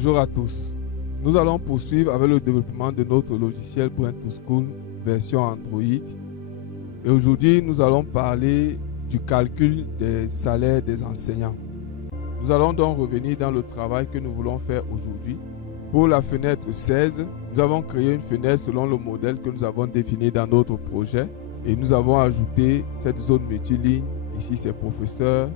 Bonjour à tous. Nous allons poursuivre avec le développement de notre logiciel Brain2School version Android. Et aujourd'hui, nous allons parler du calcul des salaires des enseignants. Nous allons donc revenir dans le travail que nous voulons faire aujourd'hui. Pour la fenêtre 16, nous avons créé une fenêtre selon le modèle que nous avons défini dans notre projet. Et nous avons ajouté cette zone multiligne. Ici, c'est professeur,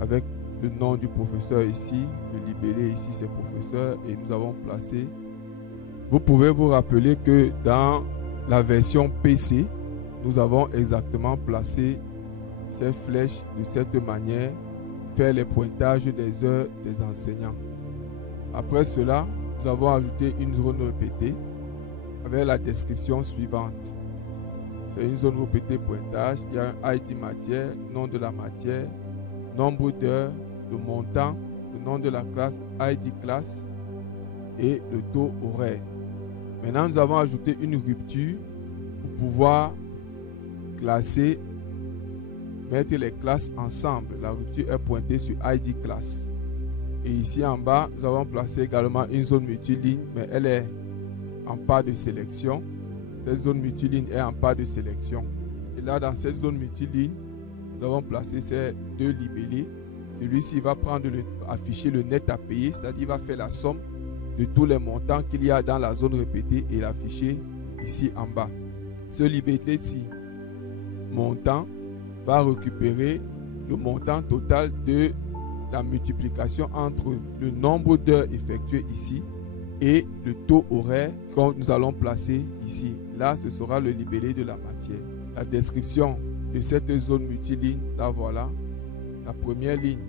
avec le nom du professeur ici, le libellé ici, c'est professeur. Et nous avons placé. Vous pouvez vous rappeler que dans la version PC, nous avons exactement placé ces flèches de cette manière, faire les pointages des heures des enseignants. Après cela, nous avons ajouté une zone répétée avec la description suivante. C'est une zone répétée pointage. Il y a un ID matière, nom de la matière, nombre d'heures, le montant, le nom de la classe, ID classe et le taux horaire. Maintenant, nous avons ajouté une rupture pour pouvoir classer, mettre les classes ensemble. La rupture est pointée sur ID classe. Et ici en bas, nous avons placé également une zone multiligne, mais elle est en pas de sélection. Cette zone multiligne est en pas de sélection. Et là, dans cette zone multiligne, nous avons placé ces deux libellés. Celui-ci va afficher le net à payer, c'est-à-dire il va faire la somme de tous les montants qu'il y a dans la zone répétée et l'afficher ici en bas. Ce libellé-ci, montant, va récupérer le montant total de la multiplication entre le nombre d'heures effectuées ici et le taux horaire que nous allons placer ici. Là, ce sera le libellé de la matière. La description de cette zone multiligne, là voilà. La première ligne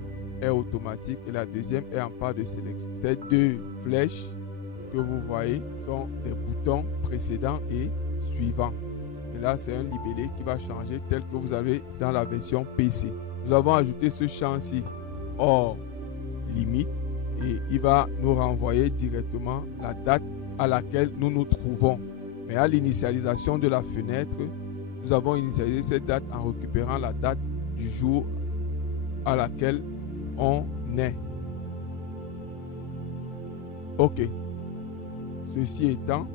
est automatique et la deuxième est en part de sélection. Ces deux flèches que vous voyez sont les boutons précédents et suivants. Et là, c'est un libellé qui va changer tel que vous avez dans la version PC. Nous avons ajouté ce champ-ci hors limite et il va nous renvoyer directement la date à laquelle nous nous trouvons. Mais à l'initialisation de la fenêtre, nous avons initialisé cette date en récupérant la date du jour à laquelle on est. Ok. Ceci étant,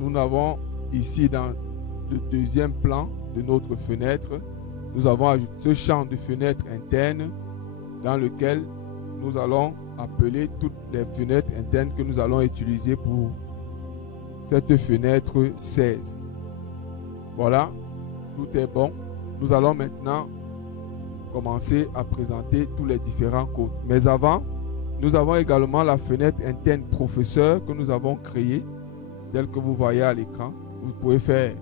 nous avons ici dans le deuxième plan de notre fenêtre, nous avons ajouté ce champ de fenêtre interne dans lequel nous allons appeler toutes les fenêtres internes que nous allons utiliser pour cette fenêtre 16. Voilà, tout est bon. Nous allons maintenant commencer à présenter tous les différents codes. Mais avant, nous avons également la fenêtre interne professeur que nous avons créée, telle que vous voyez à l'écran. Vous pouvez faire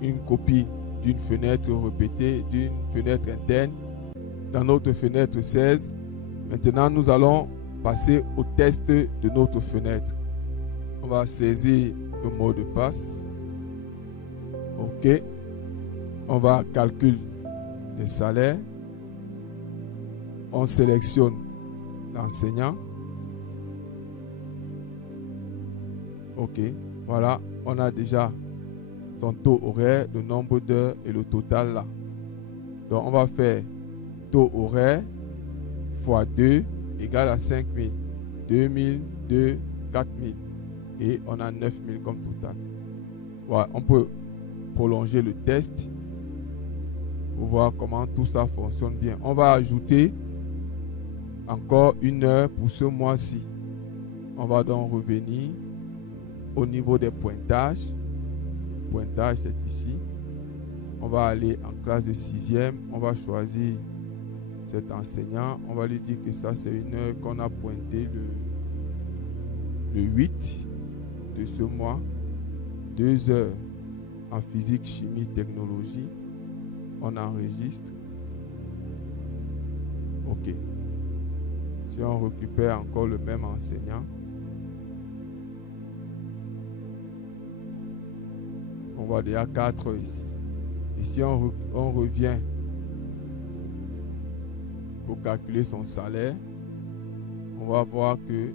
une copie d'une fenêtre répétée, d'une fenêtre interne dans notre fenêtre 16. Maintenant, nous allons passer au test de notre fenêtre. On va saisir le mot de passe. OK. On va calculer les salaires. On sélectionne l'enseignant. OK. Voilà, on a déjà son taux horaire, le nombre d'heures et le total là. Donc, on va faire taux horaire fois 2 égale à 5000. 2000, 2, 4000. Et on a 9000 comme total. Voilà, on peut prolonger le test pour voir comment tout ça fonctionne bien. On va ajouter encore une heure pour ce mois-ci. On va donc revenir au niveau des pointages. Le pointage, c'est ici. On va aller en classe de 6e. On va choisir cet enseignant. On va lui dire que ça, c'est une heure qu'on a pointé le 8 de ce mois. 2 heures en physique, chimie, technologie. On enregistre. OK. Si on récupère encore le même enseignant, on voit déjà 4 heures ici. Et si on revient pour calculer son salaire, on va voir que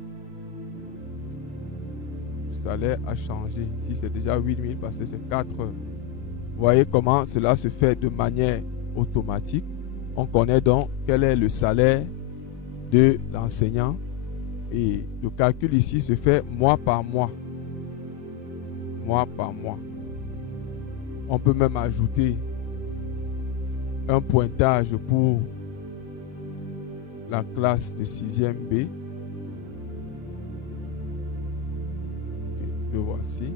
le salaire a changé. Ici, c'est déjà 8000 parce que c'est 4 heures. Vous voyez comment cela se fait de manière automatique. On connaît donc quel est le salaire de l'enseignant Et le calcul ici se fait mois par mois. Mois par mois. On peut même ajouter un pointage pour la classe de 6e B. Le voici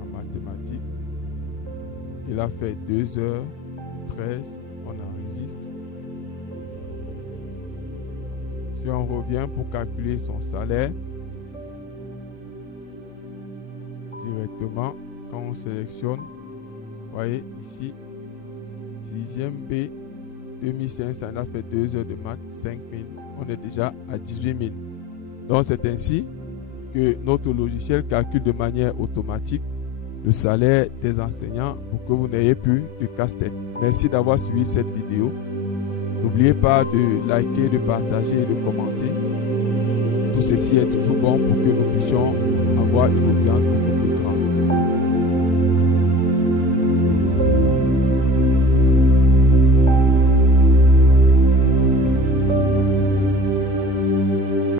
en mathématiques. Il a fait 2h13. On enregistre. Si on revient pour calculer son salaire, directement, quand on sélectionne, vous voyez ici, 6e B, 2500, il a fait 2 heures de maths, 5000, on est déjà à 18 000. Donc c'est ainsi que notre logiciel calcule de manière automatique le salaire des enseignants pour que vous n'ayez plus de casse-tête. Merci d'avoir suivi cette vidéo. N'oubliez pas de liker, de partager et de commenter. Tout ceci est toujours bon pour que nous puissions avoir une audience beaucoup plus grande.